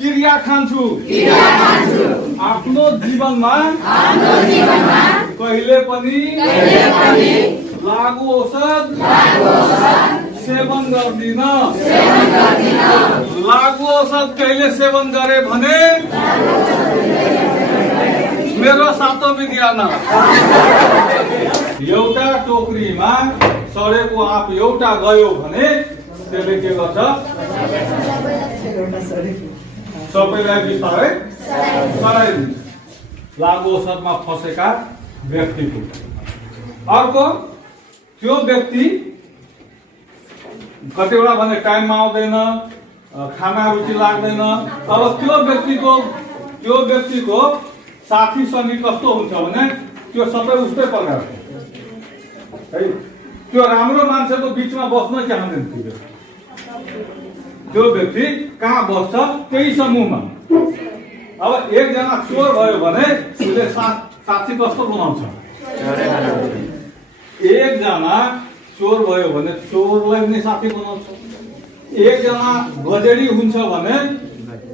क्रिया खान्छु आफ्नो जीवनमा कहिले पनि लागु औषध सेवन गर्दिन। लागु औषध कहिले सेवन गरे भने मेरो सातो बिग्रिएन। एउटा टोकरीमा सडेको आँप एउटा गयो भने त्यसले के गर्छ? सबैलाई बिस्तारै सराइदिन्छ। लागु औषधमा फसेका व्यक्तिको। अर्को त्यो व्यक्ति कतिवटा भने टाइममा आउँदैन, खाना रुचि लाग्दैन। अब त्यो व्यक्तिको साथी सङ्गी कस्तो हुन्छ भने त्यो सबै उस्तै प्रकारको है। त्यो राम्रो मान्छेको बिचमा बस्न चाहँदैन। त्यो व्यक्ति कहाँ बस्छ? त्यही समूहमा। अब एकजना चोर भयो भने उसले साथी कस्तो बनाउँछ? एकजना चोर भयो भने चोरलाई पनि साथी बनाउँछ। एकजना गजेडी हुन्छ भने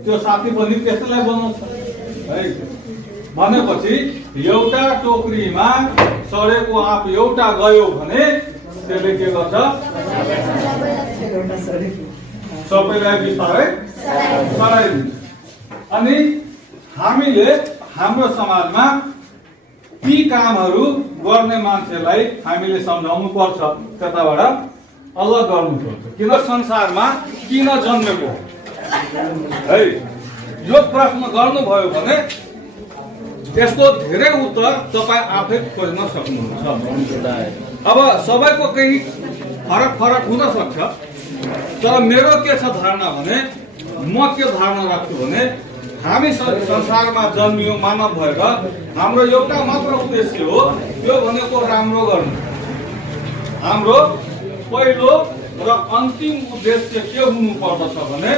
त्यो साथी पनि त्यसैलाई बनाउँछ है। भनेपछि एउटा टोकरीमा सडेको आँप एउटा गयो भने त्यसले के गर्छ? सबैलाई बिस्तारै सराइदिन्छ। अनि हामीले हाम्रो समाजमा ती कामहरू गर्ने मान्छेलाई हामीले सम्झाउनु पर्छ, त्यताबाट अलग गर्नु पर्छ। किन संसारमा किन जन्मेको है, यो प्रश्न गर्नुभयो भने त्यसको धेरै उत्तर तपाईँ आफै खोज्न सक्नुहुन्छ। अब सबैको केही फरक हुन सक्छ, तर मेरो के छ धारणा भने, म के धारणा राख्छु भने, हामी संसारमा जन्मियो मानव भएर हाम्रो एउटा मात्र उद्देश्य हो, त्यो भनेको राम्रो गर्नु। हाम्रो पहिलो र अन्तिम उद्देश्य के हुनु पर्दछ भने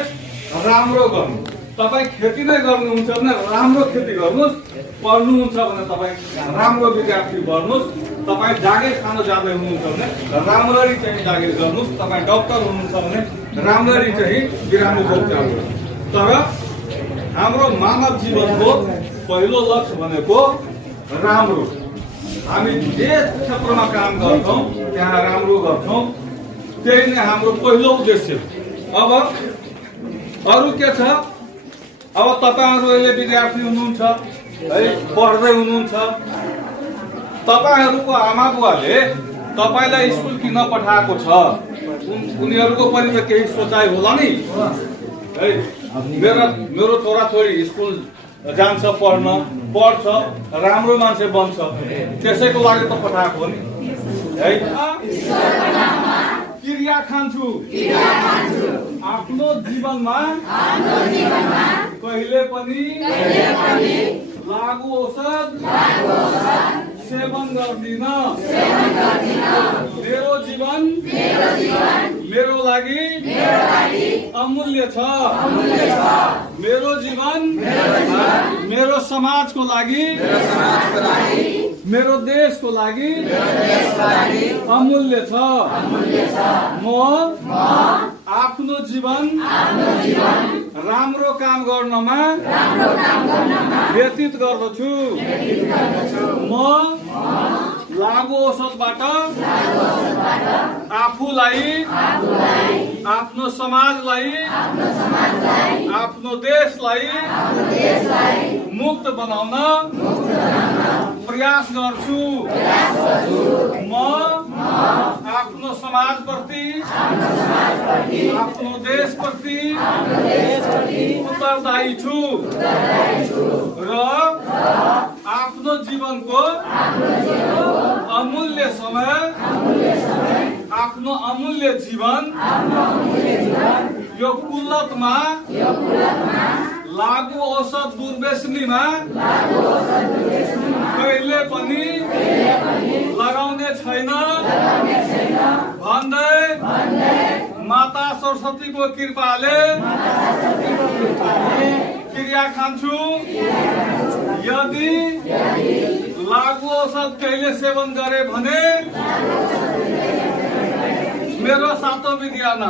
राम्रो गर्नु। तपाईँ खेती नै गर्नुहुन्छ भने राम्रो खेती गर्नुहोस्, पढ्नुहुन्छ भने तपाईँ राम्रो विद्यार्थी बन्नुहोस्, तपाईँ जागिर खान जाँदै हुनुहुन्छ भने राम्ररी चाहिँ जागिर गर्नुहोस्, तपाईँ डक्टर हुनुहुन्छ भने राम्ररी चाहिँ बिरामीको उपचार गर्नुहोस्। तर हाम्रो मानव जीवनको पहिलो लक्ष्य भनेको राम्रो। हामी जे क्षेत्रमा काम गर्छौँ त्यहाँ राम्रो गर्छौँ, त्यही नै हाम्रो पहिलो उद्देश्य। अब अरू के छ? अब तपाईहरु अहिले विद्यार्थी हुनुहुन्छ है, पढ्दै हुनुहुन्छ। तपाईहरुको आमा बुवाले तपाईलाई स्कुल किन पठाएको छ? उनीहरुको पनि त केही सोचाइ होला नि है। मेरो छोराछोरी स्कुल जान्छ, पढ्छ, राम्रो मान्छे बन्छ, त्यसैको लागि त पठाएको हो नि है। क्रिया खान्छु आफ्नो जीवनमा कहिले पनि लागु औषध सेवन गर्दिन। मेरो जीवन मेरो लागि अमूल्य छ। मेरो जीवन मेरो समाजको लागि, मेरो देशको लागि अमूल्य छ। म आफ्नो जीवन राम्रो काम गर्नमा व्यतीत गर्दछु। म लागु औषधबाट आफूलाई, आफ्नो समाजलाई, आफ्नो देशलाई मुक्त बनाउन प्रयास गर्छु। म आफ्नो समाजप्रति, आफ्नो देशप्रति उत्तरदायी छु र आफ्नो जीवनको अमूल्य समय, आफ्नो अमूल्य जीवन यो कुलतमा लागु औषध दुर्व्यसनीमा कहिले पनि लगाउने छैन भन्दै माता सरस्वतीको कृपाले क्रिया खान्छु। यदि लागु औषध कहिले सेवन गरे भने मेरो सातो बिग्रिएन।